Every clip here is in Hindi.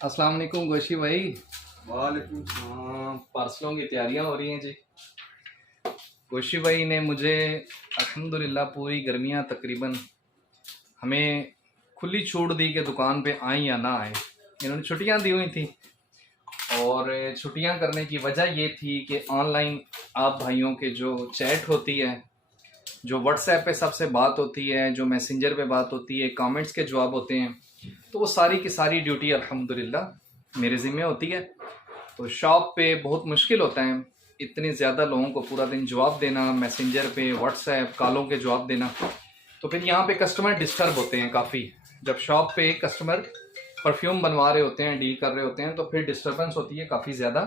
अस्सलाम वालेकुम गोशी भाई। वालेकुम सलाम। पार्सलों की तैयारियां हो रही हैं जी। गोशी भाई ने मुझे अल्हम्दुलिल्लाह पूरी गर्मियां तकरीबन हमें खुली छूट दी कि दुकान पे आए या ना आए। इन्होंने छुट्टियां दी हुई थी और छुट्टियां करने की वजह ये थी कि ऑनलाइन आप भाइयों के जो चैट होती है, जो व्हाट्सएप पे सबसे बात होती है, जो मैसेंजर पे बात होती है, कमेंट्स के जवाब होते हैं, तो वो सारी की सारी ड्यूटी अल्हम्दुलिल्लाह मेरे ज़िम्मे होती है। तो शॉप पे बहुत मुश्किल होता है इतने ज़्यादा लोगों को पूरा दिन जवाब देना, मैसेंजर पे व्हाट्सएप कॉलों के जवाब देना। तो फिर यहाँ पे कस्टमर डिस्टर्ब होते हैं काफ़ी। जब शॉप पे कस्टमर परफ्यूम बनवा रहे होते हैं, डील कर रहे होते हैं, तो फिर डिस्टर्बेंस होती है काफ़ी ज़्यादा।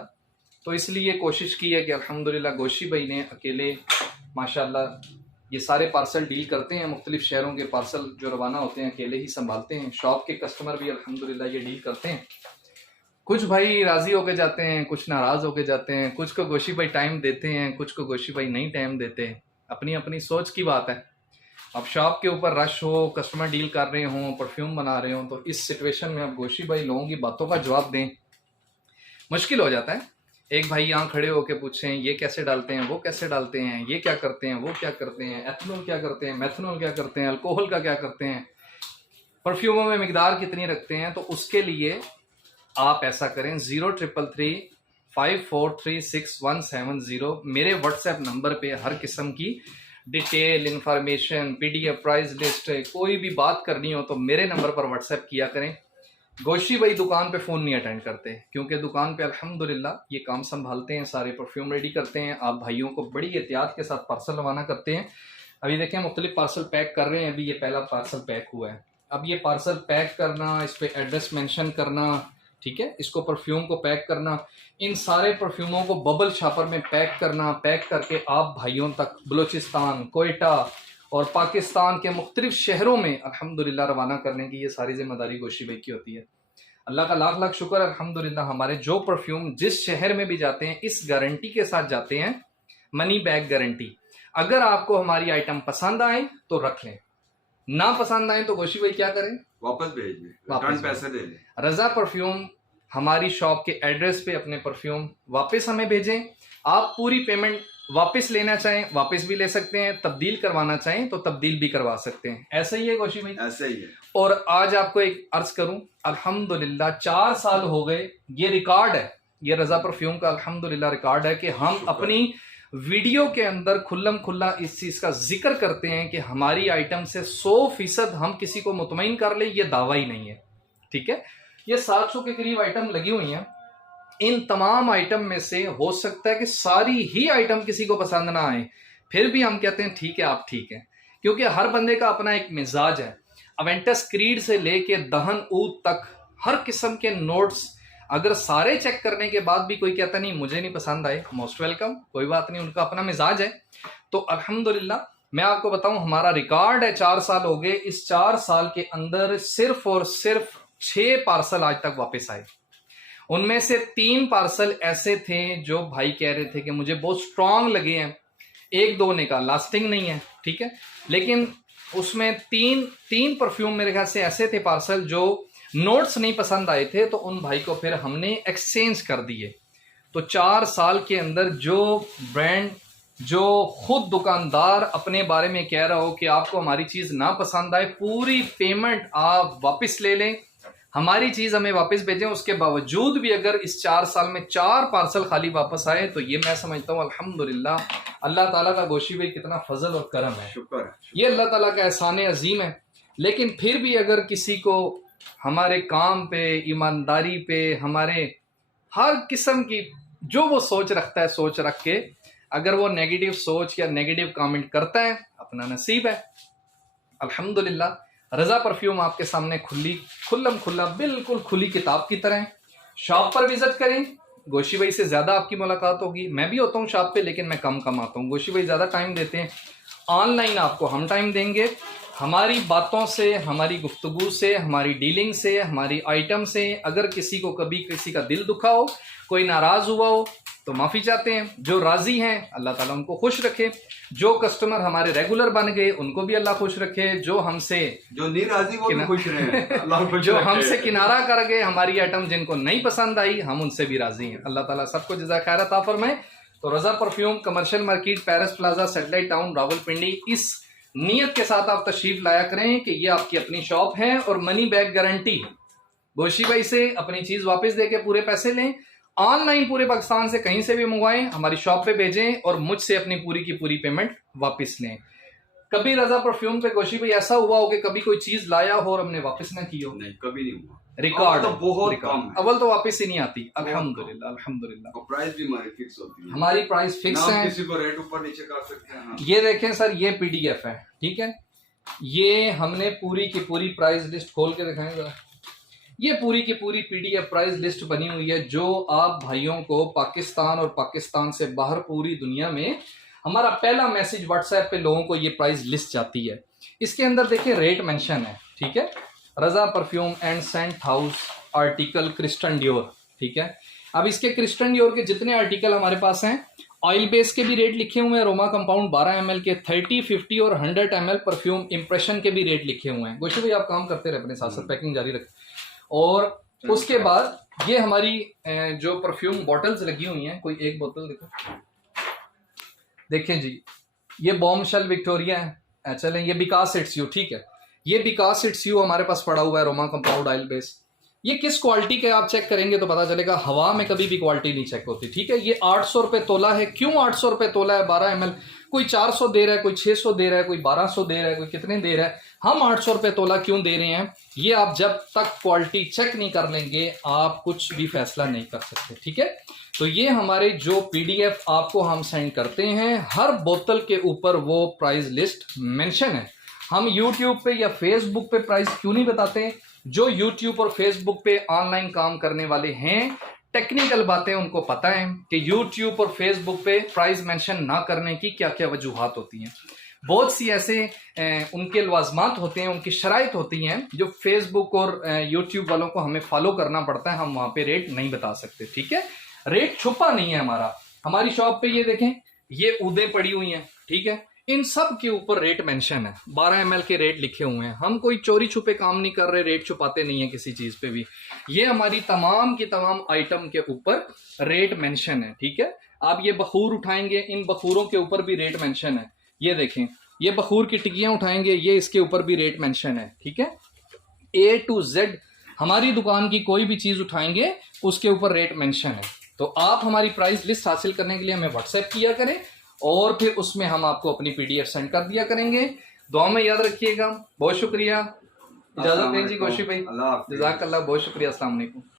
तो इसलिए कोशिश की है कि अल्हम्दुलिल्लाह गोशी भाई ने अकेले माशाल्लाह ये सारे पार्सल डील करते हैं। मुख्तलिफ शहरों के पार्सल जो रवाना होते हैं अकेले ही संभालते हैं। शॉप के कस्टमर भी अल्हम्दुलिल्लाह ये डील करते हैं। कुछ भाई राजी होके जाते हैं, कुछ नाराज होके जाते हैं, कुछ को गोशी भाई टाइम देते हैं, कुछ को गोशी भाई नहीं टाइम देते। अपनी अपनी सोच की बात है। अब शॉप के ऊपर रश हो, कस्टमर डील कर रहे हों, परफ्यूम बना रहे हों, तो इस सिचुएशन में अब गोशी भाई लोगों की बातों का जवाब दें, मुश्किल हो जाता है। एक भाई यहाँ खड़े होके पूछें ये कैसे डालते हैं, वो कैसे डालते हैं, ये क्या करते हैं, वो क्या करते हैं, एथनॉल क्या करते हैं, मैथनॉल क्या करते हैं, अल्कोहल का क्या करते हैं, परफ्यूमों में मिकदार कितनी रखते हैं। तो उसके लिए आप ऐसा करें 03335436 170 मेरे व्हाट्सएप नंबर पे हर किस्म की detail information, PDF, price list, कोई भी बात करनी हो तो मेरे नंबर पर व्हाट्सएप किया करें। गोशी भाई दुकान पे फ़ोन नहीं अटेंड करते क्योंकि दुकान पे अल्हम्दुलिल्लाह ये काम संभालते हैं, सारे परफ्यूम रेडी करते हैं। आप भाइयों को बड़ी एहतियात के साथ पार्सल रवाना करते हैं। अभी देखें मुख्तलिफ पार्सल पैक कर रहे हैं। अभी ये पहला पार्सल पैक हुआ है। अब ये पार्सल पैक करना, इस पर एड्रेस मेंशन करना, ठीक है, इसको परफ्यूम को पैक करना, इन सारे परफ्यूमों को बबल शापर में पैक करना, पैक करके आप भाइयों तक बलूचिस्तान, कोयटा और पाकिस्तान के मुख्तलिफ शहरों में अल्हम्दुलिल्लाह रवाना करने की ये सारी जिम्मेदारी गोशी भाई की होती है। अल्लाह का लाख लाख शुक्र अल्हम्दुलिल्लाह। हमारे जो परफ्यूम जिस शहर में भी जाते हैं इस गारंटी के साथ जाते हैं, मनी बैक गारंटी। अगर आपको हमारी आइटम पसंद आए तो रख लें, ना पसंद आए तो गोशी भाई क्या करें, वापस भेज दें, वापस पैसे दे दें। रजा परफ्यूम हमारी शॉप के एड्रेस पे अपने परफ्यूम वापस हमें भेजें। आप पूरी पेमेंट वापस लेना चाहें वापस भी ले सकते हैं, तब्दील करवाना चाहें तो तब्दील भी करवा सकते हैं। ऐसा ही है गोशी भाई, ऐसे ही है। और आज आपको एक अर्ज करूं, अल्हम्दुलिल्लाह 4 साल हो गए, ये रिकॉर्ड है, ये रजा परफ्यूम का अल्हम्दुलिल्लाह रिकॉर्ड है कि हम अपनी वीडियो के अंदर खुल्लम खुल्ला इस चीज का जिक्र करते हैं कि हमारी आइटम से 100% हम किसी को मुतमईन कर ले, ये दावा ही नहीं है। ठीक है, ये 700 के करीब आइटम लगी हुई हैं। इन तमाम आइटम में से हो सकता है कि सारी ही आइटम किसी को पसंद ना आए, फिर भी हम कहते हैं ठीक है आप ठीक है, क्योंकि हर बंदे का अपना एक मिजाज है। अवेंटस क्रीड से लेके दहन ऊद तक हर किस्म के नोट्स, अगर सारे चेक करने के बाद भी कोई कहता नहीं मुझे नहीं पसंद आए, मोस्ट वेलकम, कोई बात नहीं, उनका अपना मिजाज है। तो अल्हम्दुलिल्लाह मैं आपको बताऊं हमारा रिकॉर्ड है, 4 साल हो गए। इस 4 साल के अंदर सिर्फ और सिर्फ 6 पार्सल आज तक वापस आए। उनमें से 3 पार्सल ऐसे थे जो भाई कह रहे थे कि मुझे बहुत स्ट्रांग लगे हैं, 1-2 ने कहा लास्टिंग नहीं है, ठीक है, लेकिन उसमें तीन परफ्यूम मेरे ख्याल से ऐसे थे पार्सल जो नोट्स नहीं पसंद आए थे, तो उन भाई को फिर हमने एक्सचेंज कर दिए। तो 4 साल के अंदर जो ब्रांड, जो खुद दुकानदार अपने बारे में कह रहा हो कि आपको हमारी चीज ना पसंद आए, पूरी पेमेंट आप वापस ले लें, हमारी चीज हमें वापस भेजें, उसके बावजूद भी अगर इस 4 साल में 4 पार्सल खाली वापस आए, तो ये मैं समझता हूँ अल्हम्दुलिल्लाह अल्लाह ताला का गोशी भाई कितना फजल और करम है। शुक्र है, ये अल्लाह ताला का एहसान अजीम है। लेकिन फिर भी अगर किसी को हमारे काम पे, ईमानदारी पे, हमारे हर किस्म की जो वो सोच रखता है, सोच रख के अगर वो नेगेटिव सोच या नेगेटिव कमेंट करता है, अपना नसीब है। अल्हम्दुलिल्लाह रजा परफ्यूम आपके सामने खुल्लम खुल्ला बिल्कुल खुली किताब की तरह है। शॉप पर विजिट करें, गोशी भाई से ज्यादा आपकी मुलाकात होगी। मैं भी होता हूँ शॉप पे, लेकिन मैं कम आता हूँ, गोशी भाई ज्यादा टाइम देते हैं। ऑनलाइन आपको हम टाइम देंगे। हमारी बातों से, हमारी गुफ्तगू से, हमारी डीलिंग से, हमारी आइटम से अगर किसी को कभी किसी का दिल दुखा हो, कोई नाराज हुआ हो, तो माफ़ी चाहते हैं। जो राज़ी हैं अल्लाह ताला उनको खुश रखे, जो कस्टमर हमारे रेगुलर बन गए उनको भी अल्लाह खुश रखे, जो हमसे जो नहीं राजी वो भी खुश रहे अल्लाह खुश जो रखे। हमसे किनारा कर गए, हमारी आइटम जिनको नहीं पसंद आई, हम उनसे भी राजी हैं। अल्लाह ताला सबको जज़ा खैर अता फरमाए। तो Raza perfume, commercial market, Paris plaza, satellite town, Rawalpindi, इस नीयत के साथ आप तशरीफ लाया करें कि ये आपकी अपनी शॉप है और मनी बैक गारंटी। गोशी भाई से अपनी चीज वापस देके पूरे पैसे लें, ऑनलाइन पूरे पाकिस्तान से कहीं से भी मंगवाएं, हमारी शॉप पे भेजें और मुझसे अपनी पूरी की पूरी पेमेंट वापस लें। कभी रज़ा परफ्यूम पे गोशी भाई ऐसा हुआ हो कि कभी कोई चीज लाया हो और हमने वापस ना की हो? नहीं, कभी नहीं हुआ। रिकॉर्ड तो बहुत कम है। अव्वल तो वापस ही नहीं आती। अल्हम्दुलिल्लाह अल्हम्दुलिल्लाह। और प्राइस भी हमारी फिक्स होती है, हमारी प्राइस फिक्स ना है। किसी को रेट ऊपर नीचे कर सकते हैं। ये देखें सर, ये पीडीएफ है, ठीक है। ये हमने पूरी की पूरी प्राइस लिस्ट खोल के दिखाएं जरा। ये पूरी की पूरी पीडीएफ प्राइस लिस्ट बनी हुई है जो आप भाइयों को पाकिस्तान और पाकिस्तान से बाहर पूरी दुनिया में, हमारा पहला मैसेज व्हाट्सएप पे लोगों को ये प्राइस लिस्ट जाती है। इसके अंदर देखिए रेट मेंशन है, ठीक है। Raza perfume and scent house article Christian Dior, ठीक है। अब इसके क्रिस्टन डियोर के जितने आर्टिकल हमारे पास हैं, ऑयल बेस के भी रेट लिखे हुए हैं, रोमा कंपाउंड 12 ml के, 30, 50 और 100 ml परफ्यूम इंप्रेशन के भी रेट लिखे हुए हैं। गोशे भाई आप काम करते रहे, अपने साथ साथ पैकिंग जारी रखें। और उसके बाद ये हमारी जो परफ्यूम बॉटल्स लगी हुई हैं, कोई एक बोतल देखो, देखें जी, ये बॉम्बशेल विक्टोरिया है, चलें, ये बिकास इट्स यू, ठीक है। ये बिकास इट्स यू हमारे पास पड़ा हुआ है, रोमा कंपाउंड ऑयल बेस। ये किस क्वालिटी के आप चेक करेंगे तो पता चलेगा, हवा में कभी भी क्वालिटी नहीं चेक होती, ठीक है। ये 800 रुपये तोला है। क्यों 800 रुपये तोला है? 12 ml, कोई 400 दे रहा है, कोई 600 दे रहा है, कोई 1200 दे रहा है, कोई कितने दे रहा है। हम 800 रुपये तोला क्यों दे रहे हैं? ये आप जब तक क्वालिटी चेक नहीं कर लेंगे आप कुछ भी फैसला नहीं कर सकते, ठीक है। तो ये हमारे जो पीडीएफ आपको हम सेंड करते हैं, हर बोतल के ऊपर वो प्राइस लिस्ट मेंशन है। हम यूट्यूब पे या फेसबुक पे प्राइस क्यों नहीं बताते? जो यूट्यूब और फेसबुक पे ऑनलाइन काम करने वाले हैं, टेक्निकल बातें उनको पता है कि यूट्यूब और फेसबुक पे प्राइस मेंशन ना करने की क्या क्या वजूहात होती हैं। बहुत सी ऐसे उनके लवाजमात होते हैं, उनकी शराइत होती हैं जो फेसबुक और यूट्यूब वालों को हमें फॉलो करना पड़ता है। हम वहाँ पे रेट नहीं बता सकते, ठीक है। रेट छुपा नहीं है हमारा। हमारी शॉप पे ये देखें, ये ऊदें पड़ी हुई हैं, ठीक है। इन सब के ऊपर रेट मेंशन है, 12 ml के रेट लिखे हुए हैं। हम कोई चोरी छुपे काम नहीं कर रहे, रेट छुपाते नहीं है किसी चीज पे भी। ये हमारी तमाम की तमाम आइटम के ऊपर रेट मेंशन है, ठीक है। आप ये बखूर उठाएंगे, इन बखूरों के ऊपर भी रेट मेंशन है। ये देखें, ये बखूर की टिकियां उठाएंगे, ये इसके ऊपर भी रेट मेंशन है, ठीक है। A to Z हमारी दुकान की कोई भी चीज उठाएंगे उसके ऊपर रेट मेंशन है। तो आप हमारी प्राइस लिस्ट हासिल करने के लिए हमें व्हाट्सएप किया करें और फिर उसमें हम आपको अपनी पीडीएफ सेंड कर दिया करेंगे। दुआ में याद रखिएगा। बहुत शुक्रिया। इजाजत दें जी गोशी भाई, जज़ाकल्लाह, बहुत शुक्रिया। अस्सलाम वालेकुम।